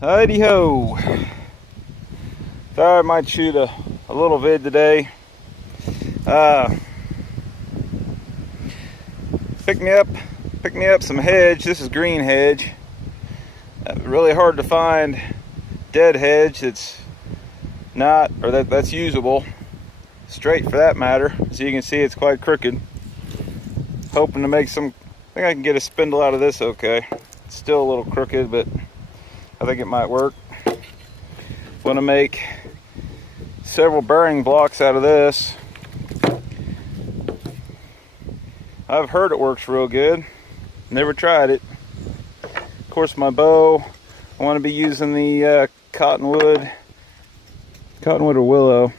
Heidi ho! Thought I might shoot a little vid today. Pick me up some hedge. This is green hedge. Really hard to find dead hedge that's not, or that's usable. Straight for that matter. As you can see, it's quite crooked. Hoping to make some, I think I can get a spindle out of this okay. It's still a little crooked, but I think it might work. Want to make several bearing blocks out of this. I've heard it works real good. Never tried it. Of course, my bow, I want to be using the cottonwood or willow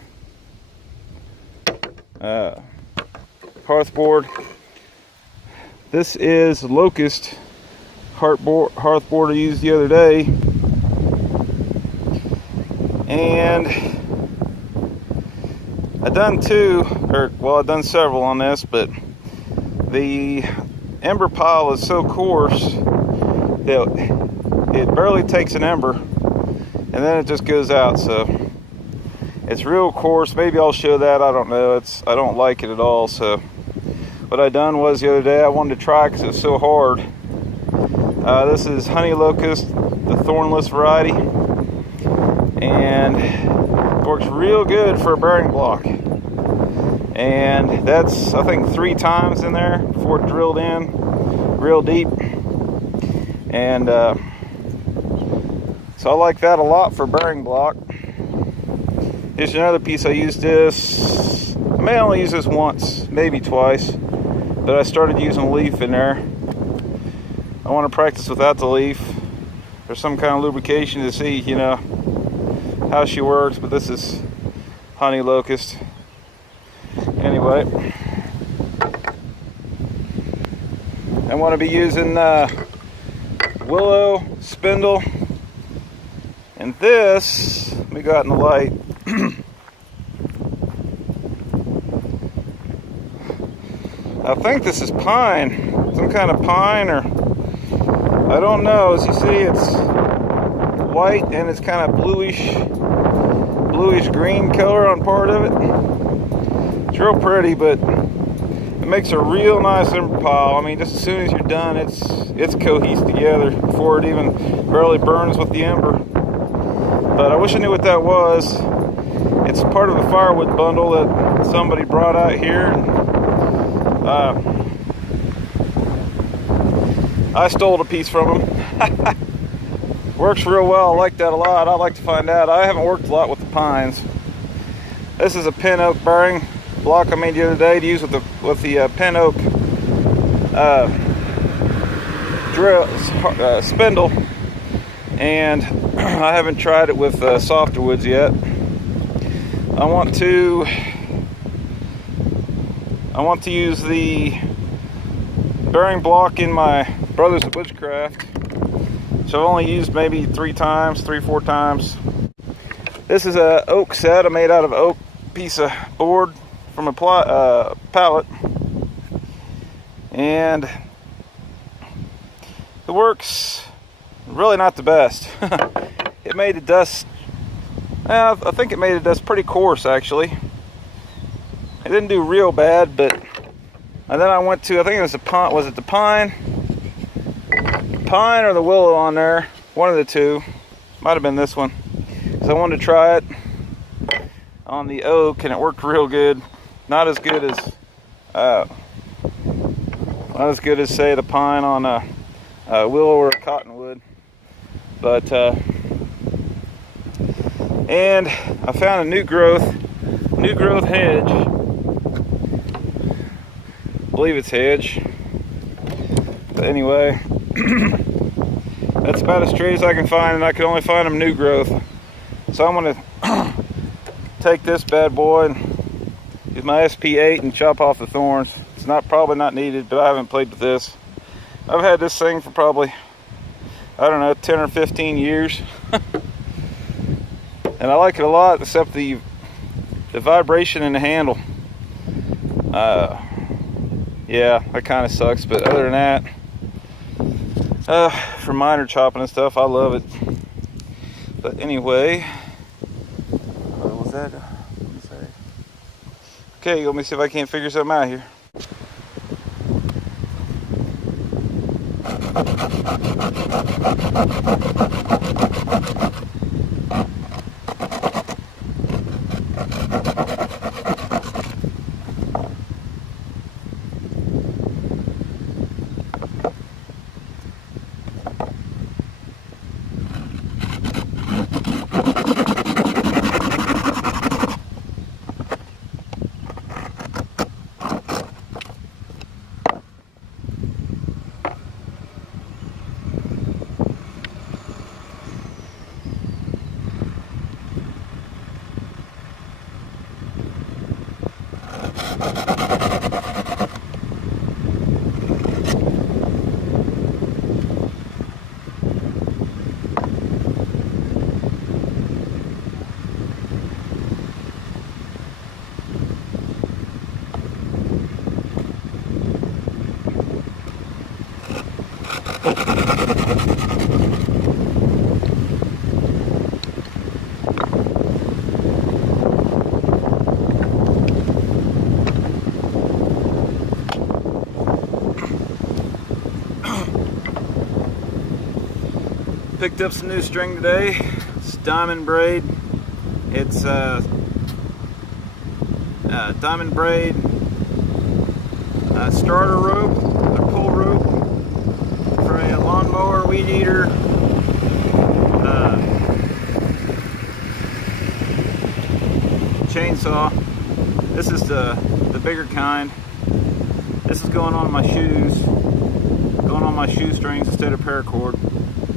hearthboard. This is locust hearthboard I used the other day, and I've done I've done several on this, but the ember pile is so coarse that it barely takes an ember and then it just goes out. So it's real coarse. Maybe I'll show that, I don't know. I don't like it at all. So what I done was the other day, I wanted to try because it's so hard. This is honey locust, the thornless variety, and it works real good for a bearing block. And that's, I think, 3 times in there before it drilled in real deep. And so I like that a lot for bearing block. Here's another piece. I used this, I may only use this once, maybe twice, but I started using a leaf in there. I want to practice without the leaf or some kind of lubrication to see, how she works. But this is honey locust. Anyway, I want to be using willow spindle, and this, let me go out in the light. I think this is pine, some kind of pine, or I don't know. As you see, it's white and it's kind of bluish green color on part of it. It's real pretty, but it makes a real nice ember pile. I mean, just as soon as you're done, it's cohesed together before it even barely burns with the ember. But I wish I knew what that was. It's part of the firewood bundle that somebody brought out here. I stole a piece from him. Works real well. I like that a lot. I'd like to find out. I haven't worked a lot with the pines. This is a pin oak bearing block I made the other day to use with the pin oak spindle, and I haven't tried it with softer woods yet. I want to use the bearing block in my Brothers of Bushcraft. So I've only used maybe 3 or 4 times. This is a oak set I made out of oak piece of board from a pallet, and it works really not the best. It made the dust, I think it made the dust pretty coarse actually. It didn't do real bad, but, and then I went to, I think it was the pine or the willow on there, one of the two, might have been this one, because I wanted to try it on the oak and it worked real good. Not as good as say the pine on a willow or a cottonwood, but and I found a new growth hedge. I believe it's hedge, but anyway, that's about as straight as I can find, and I can only find them new growth. So I'm gonna take this bad boy and use my SP8 and chop off the thorns. It's probably not needed, but I haven't played with this. I've had this thing for probably, I don't know, 10 or 15 years. And I like it a lot, except the vibration in the handle. Yeah, that kind of sucks, but other than that, for minor chopping and stuff, I love it. But anyway, what was that? Okay, let me see if I can't figure something out here. Picked up some new string today. It's Diamond Braid. It's Diamond Braid starter rope, a pull rope for a lawnmower, weed eater, chainsaw. This is the bigger kind. This is going on my shoes, going on my shoestrings instead of paracord.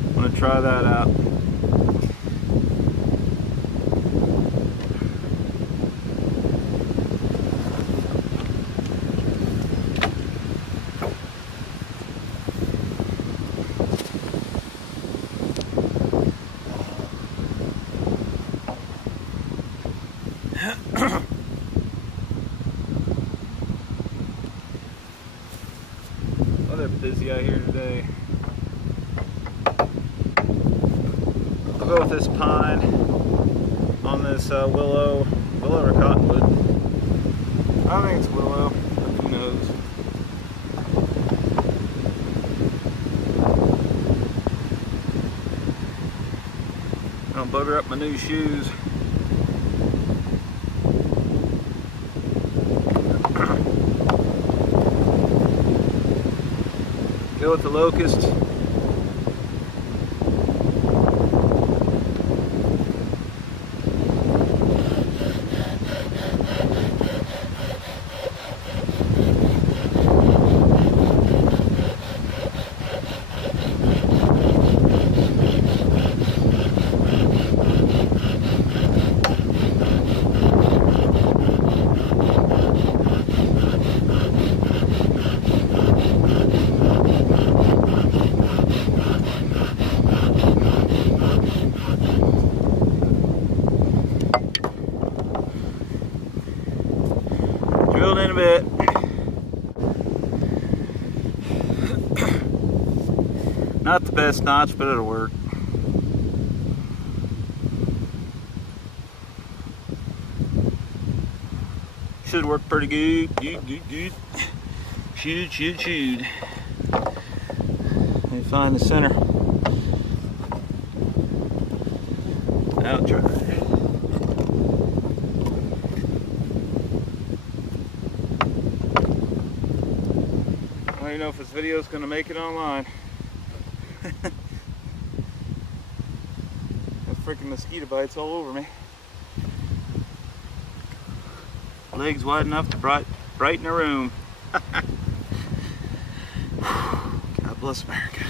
I'm going to try that out. Well, they're busy out here today. I'll go with this pine on this willow or cottonwood. I think it's willow, but who knows. I'll bugger up my new shoes. Go with the Locust. Drilled in a bit. Not the best notch, but it'll work. Should work pretty good. Good. Shoot. Let me find the center. Out try. I don't even know if this video is going to make it online. Got freaking mosquito bites all over me. Legs wide enough to brighten a room. God bless America.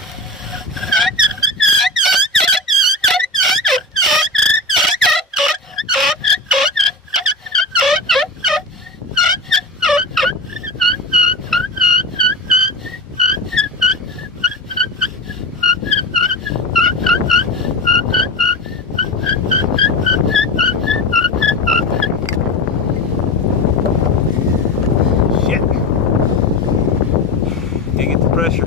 Pressure.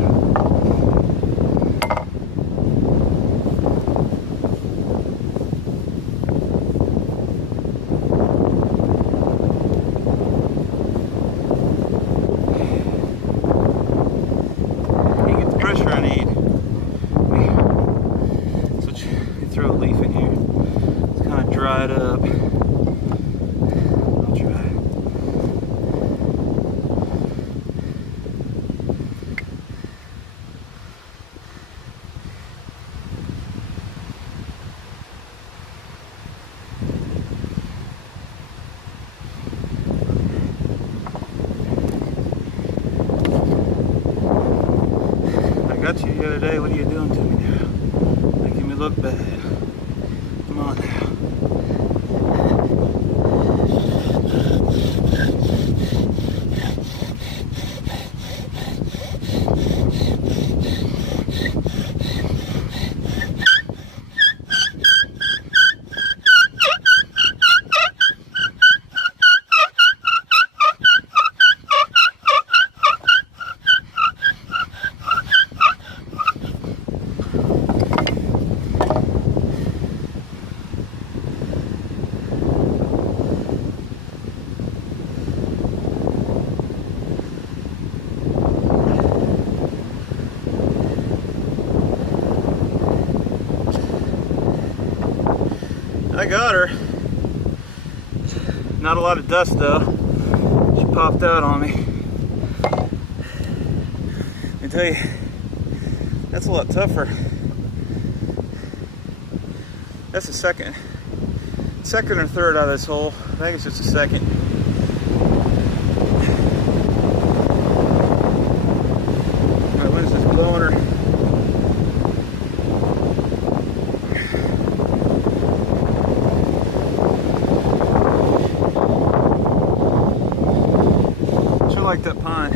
throw a leaf in here. It's kind of dried up. I'll try. I got you the other day. What are you doing to me now? Making me look bad. Come on now. I got her. Not a lot of dust though. She popped out on me. Let me tell you, that's a lot tougher. That's the second or third out of this hole. I think it's just a second. My wind's just blowing her. Like that pine.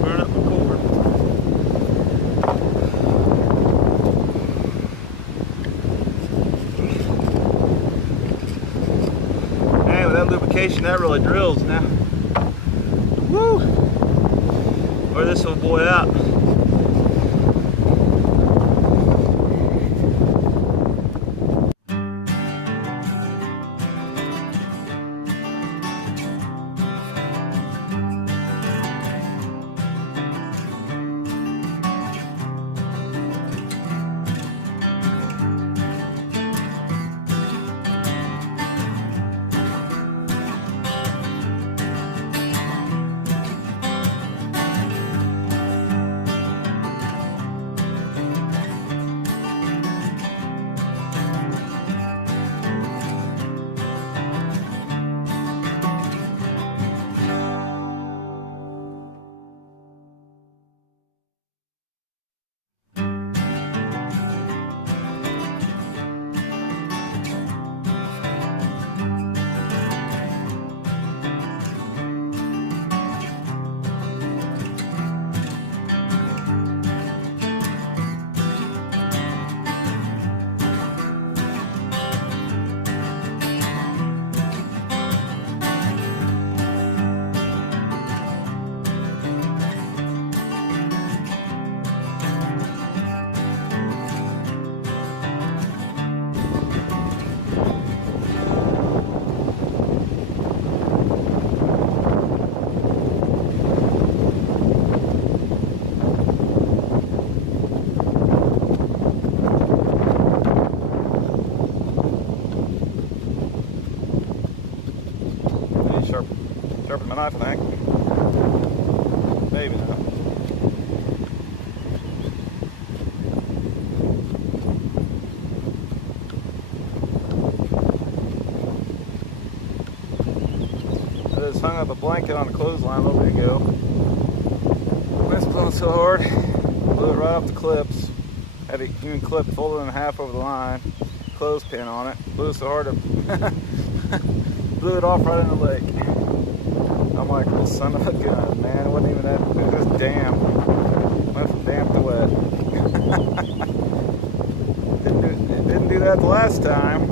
Burn up the cord. Man, with that lubrication, that really drills now. Woo! Wear this old boy out. Sharpen my knife, I think. Maybe not. I just hung up a blanket on a clothesline a little bit ago. Wind's blowing so hard, blew it right off the clips. Had it even clipped, folded in half over the line, clothespin on it. Blew so hard it blew it off right in the lake. I'm like, oh, son of a gun, man. It wasn't even that, it was just damp. Went from damp to wet. It didn't do that the last time.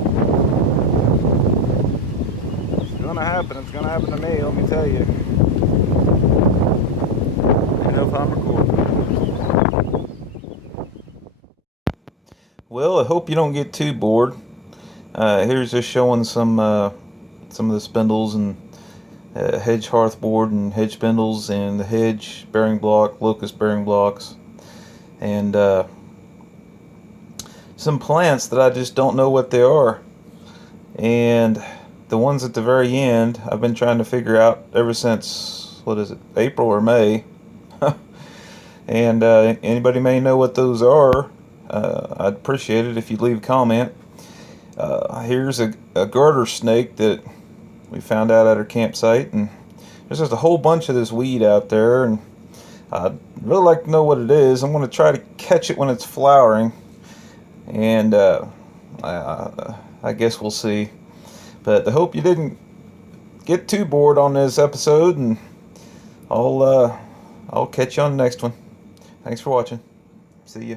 It's gonna happen. It's gonna happen to me, let me tell you. I know if I'm recording. Well, I hope you don't get too bored. Here's just showing some some of the spindles and hedge hearthboard and hedge spindles and the hedge bearing block, locust bearing blocks, and some plants that I just don't know what they are. And the ones at the very end, I've been trying to figure out ever since, what is it, April or May. And anybody may know what those are. I'd appreciate it if you'd leave a comment. Here's a garter snake that we found out at our campsite, and there's just a whole bunch of this weed out there, and I'd really like to know what it is. I'm going to try to catch it when it's flowering, and I guess we'll see. But I hope you didn't get too bored on this episode, and I'll catch you on the next one. Thanks for watching. See ya.